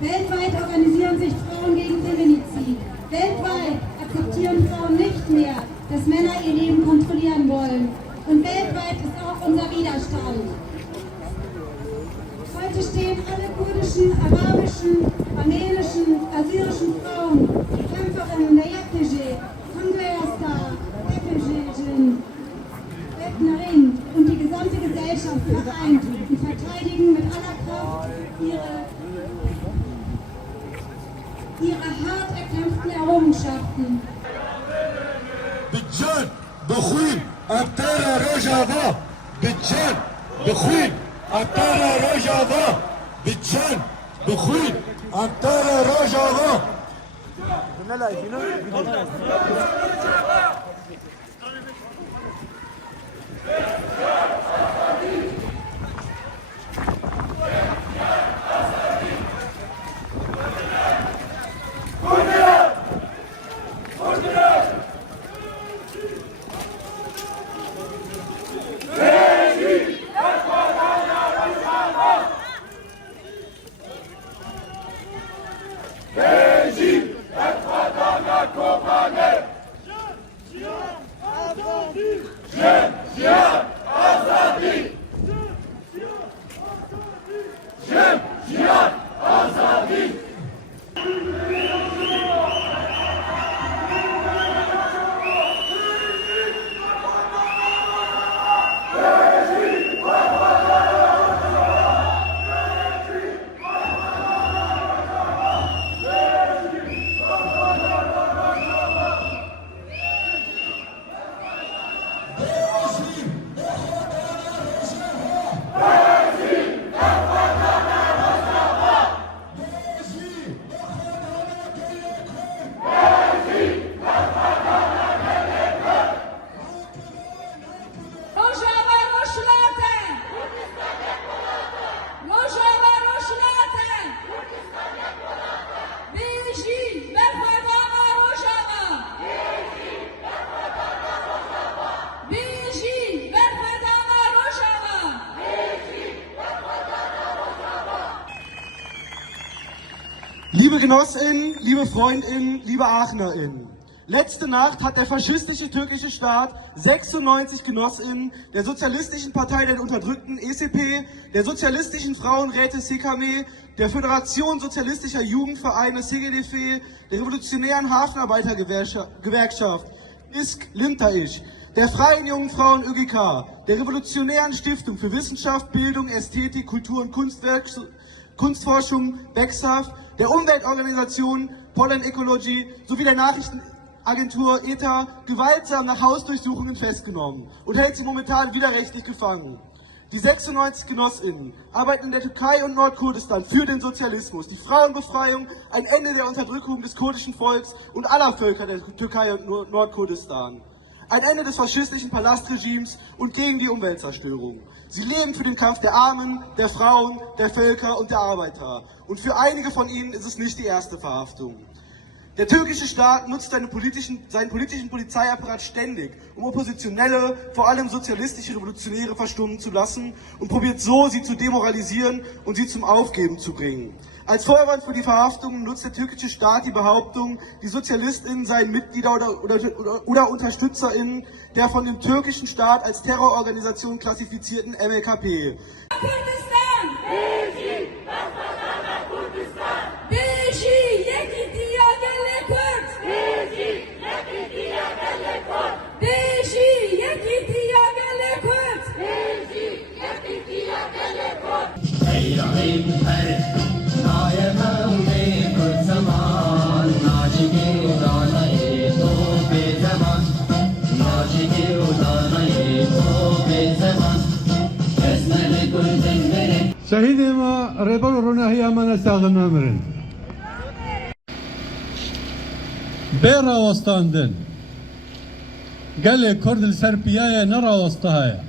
Weltweit organisieren sich Frauen gegen Feminizid. Weltweit akzeptieren Frauen nicht mehr, dass Männer ihr Leben kontrollieren wollen. Und weltweit ist auch unser Widerstand. Heute stehen alle kurdischen, arabischen, armenischen, assyrischen Frauen, Kämpferinnen der YPG, Kongleasta, YPG, Wegnerin und die gesamte Gesellschaft vereint und verteidigen mit aller Kraft ihre hart erkämpften Errungenschaften. بالجان بخوين أبتارا رجاضة بالجان بخوين أبتارا رجاضة بالجان بخوين أبتارا رجاضة. Liebe Genossinnen, liebe Freundinnen, liebe AachenerInnen. Letzte Nacht hat der faschistische türkische Staat 96 Genossinnen der Sozialistischen Partei der Unterdrückten ECP, der Sozialistischen Frauenräte SEKAME, der Föderation Sozialistischer Jugendvereine SEGEDEFE, der Revolutionären Hafenarbeitergewerkschaft ISK Lintaisch, der Freien Jungen Frauen ÖGK, der Revolutionären Stiftung für Wissenschaft, Bildung, Ästhetik, Kultur und Kunstforschung BEXAF, der Umweltorganisation Pollen Ecology sowie der Nachrichtenagentur ETA gewaltsam nach Hausdurchsuchungen festgenommen und hält sie momentan widerrechtlich gefangen. Die 96 Genossinnen arbeiten in der Türkei und Nordkurdistan für den Sozialismus, die Frauenbefreiung, ein Ende der Unterdrückung des kurdischen Volks und aller Völker der Türkei und Nordkurdistan. Ein Ende des faschistischen Palastregimes und gegen die Umweltzerstörung. Sie leben für den Kampf der Armen, der Frauen, der Völker und der Arbeiter. Und für einige von ihnen ist es nicht die erste Verhaftung. Der türkische Staat nutzt seinen politischen Polizeiapparat ständig, um Oppositionelle, vor allem sozialistische Revolutionäre, verstummen zu lassen und probiert so, sie zu demoralisieren und sie zum Aufgeben zu bringen. Als Vorwand für die Verhaftungen nutzt der türkische Staat die Behauptung, die SozialistInnen seien Mitglieder oder UnterstützerInnen der von dem türkischen Staat als Terrororganisation klassifizierten MLKP. شهيدما ريبرنا هي من استغنى نمرن بيرا وستاندن قال لي كرد السربيايا نرى وسطها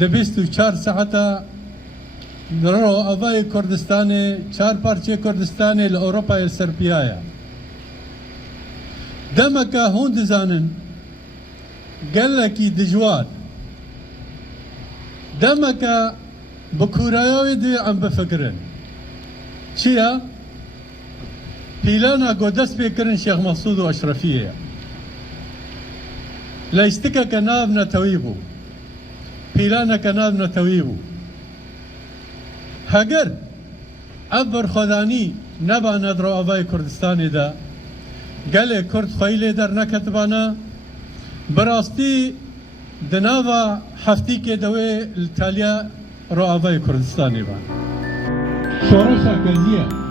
دبستو 4 ساعة نرى أضاي كردستاني 4 بارتي كردستاني لأوروبا السربيايا دمك هون دزانن قال لك دجوار دمك بكورايوي دي عم بفكرن چیە؟ پیلانە گۆ دەست پێکردن شێخ مەسعود و ئەشرەفیەیە لە ئیستکەکە ناو نەتەوی بوو پیلانەکە ناو نەتەوی بوو هەگەر ئەم بەرخۆدانی نەبانە درۆڤای کوردستانیدا گەلێک کورد خۆی لێ دەرنەکەتبانە بەڕاستی دناوە هەفتیکێ دەوێ تالیا ڕۆڤای کوردستانی بان شۆڕشە گەزیە